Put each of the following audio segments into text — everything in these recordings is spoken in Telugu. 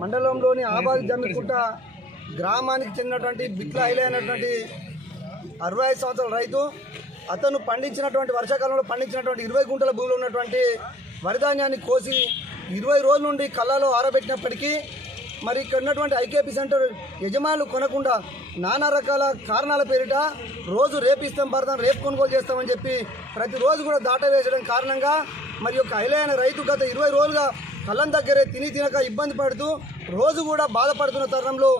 మండలంలోని ఆబాది జమ్మికుంట గ్రామానికి చెందినటువంటి బిట్ల హైలే అయినటువంటి 65 సంవత్సరాల రైతు. అతను పండించినటువంటి వర్షాకాలంలో పండించినటువంటి 20 గుంటల భూమిలో ఉన్నటువంటి వరి ధాన్యాన్ని కోసి 20 రోజుల నుండి కళ్ళలో ఆరబెట్టినప్పటికీ మరి ఇక్కడ ఉన్నటువంటి ఐకేపీ సెంటర్ యజమానులు కొనకుండా నానా రకాల కారణాల పేరిట రోజు రేపిస్తాం పడతాం రేపు కొనుగోలు చేస్తామని చెప్పి ప్రతిరోజు కూడా దాట వేసడం కారణంగా మరి యొక్క హైలే అయిన రైతు గత 20 రోజులుగా కళ్ళం దగ్గరే తినక ఇబ్బంది పడుతూ రోజు కూడా బాధపడుతున్న తరుణంలో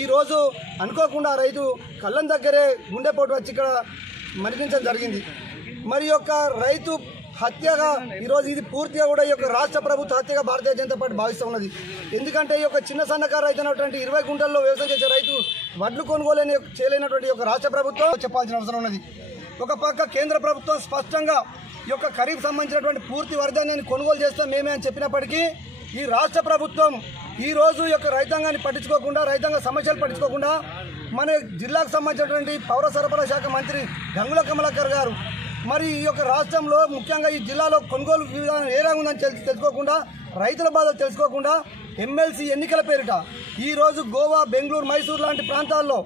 ఈరోజు అనుకోకుండా రైతు కళ్ళం దగ్గరే గుండెపోటు వచ్చి ఇక్కడ మరణించడం జరిగింది. మరి యొక్క రైతు హత్యగా ఈరోజు ఇది పూర్తిగా కూడా ఈ యొక్క రాష్ట్ర ప్రభుత్వ హత్యగా భారతీయ జనతా పార్టీ భావిస్తూ ఉన్నది. ఎందుకంటే ఈ యొక్క చిన్న సన్నకారు రైతు అయినటువంటి 20 గుంటల్లో వ్యవసాయం చేసే రైతు వడ్లు కొనుగోలు చేయలేనటువంటి యొక్క రాష్ట్ర ప్రభుత్వం చెప్పాల్సిన అవసరం ఉన్నది. ఒక పక్క కేంద్ర ప్రభుత్వం స్పష్టంగా ఈ యొక్క ఖరీఫ్ సంబంధించినటువంటి పూర్తి వరిధాన్యాన్ని కొనుగోలు చేస్తాం మేమే అని చెప్పినప్పటికీ ఈ రాష్ట్ర ప్రభుత్వం ఈ రోజు యొక్క రైతాంగాన్ని పట్టించుకోకుండా రైతాంగ సమస్యలు పట్టించుకోకుండా మన జిల్లాకు సంబంధించినటువంటి పౌర సరఫరా శాఖ మంత్రి గంగుల కమలాకర్ గారు మరి ఈ యొక్క రాష్ట్రంలో ముఖ్యంగా ఈ జిల్లాలో కొనుగోలు విధానం ఏ రకంగా ఉందని తెలుసుకోకుండా రైతుల బాధలు తెలుసుకోకుండా ఎమ్మెల్సీ ఎన్నికల పేరిట ఈరోజు గోవా బెంగళూరు మైసూరు లాంటి ప్రాంతాల్లో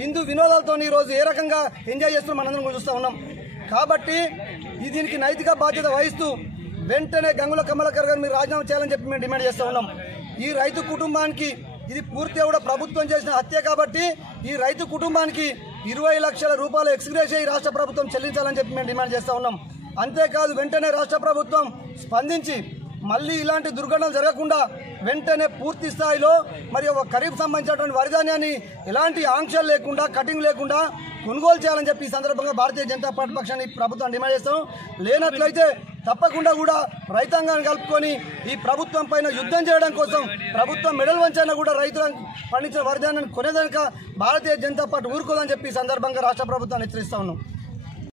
విందు వినోదాలతో ఈరోజు ఏ రకంగా ఎంజాయ్ చేస్తున్నాం మనందరం కూడా చూస్తూ ఉన్నాం. కాబట్టి దీనికి నైతిక బాధ్యత వహిస్తూ వెంటనే గంగుల కమలాకర్ గారు మీరు రాజీనామా చేయాలని చెప్పి మేము డిమాండ్ చేస్తూ ఉన్నాం. ఈ రైతు కుటుంబానికి ఇది పూర్తిగా కూడా ప్రభుత్వం చేసిన హత్య కాబట్టి ఈ రైతు కుటుంబానికి 20 లక్షల రూపాయలు ఎక్స్గ్రేషియా ఈ రాష్ట్ర ప్రభుత్వం చెల్లించాలని చెప్పి మేము డిమాండ్ చేస్తూ ఉన్నాం. అంతేకాదు వెంటనే రాష్ట్ర ప్రభుత్వం స్పందించి మళ్ళీ ఇలాంటి దుర్ఘటనలు జరగకుండా వెంటనే పూర్తి స్థాయిలో మరి ఒక ఖరీఫ్ సంబంధించినటువంటి వరిధాన్యాన్ని ఎలాంటి ఆంక్షలు లేకుండా కటింగ్ లేకుండా కొనుగోలు చేయాలని చెప్పి ఈ సందర్భంగా భారతీయ జనతా పార్టీ పక్షాన్ని ప్రభుత్వం డిమాండ్ చేస్తాం. లేనట్లయితే తప్పకుండా కూడా రైతాంగాన్ని కలుపుకొని ఈ ప్రభుత్వం పైన యుద్ధం చేయడం కోసం ప్రభుత్వం మెడల్ వంచైనా కూడా రైతులను పండించిన వరిధాన్యాన్ని కొనేదానిక భారతీయ జనతా పార్టీ ఊరుకోదని చెప్పి ఈ సందర్భంగా రాష్ట్ర ప్రభుత్వాన్ని హెచ్చరిస్తా ఉన్నాం.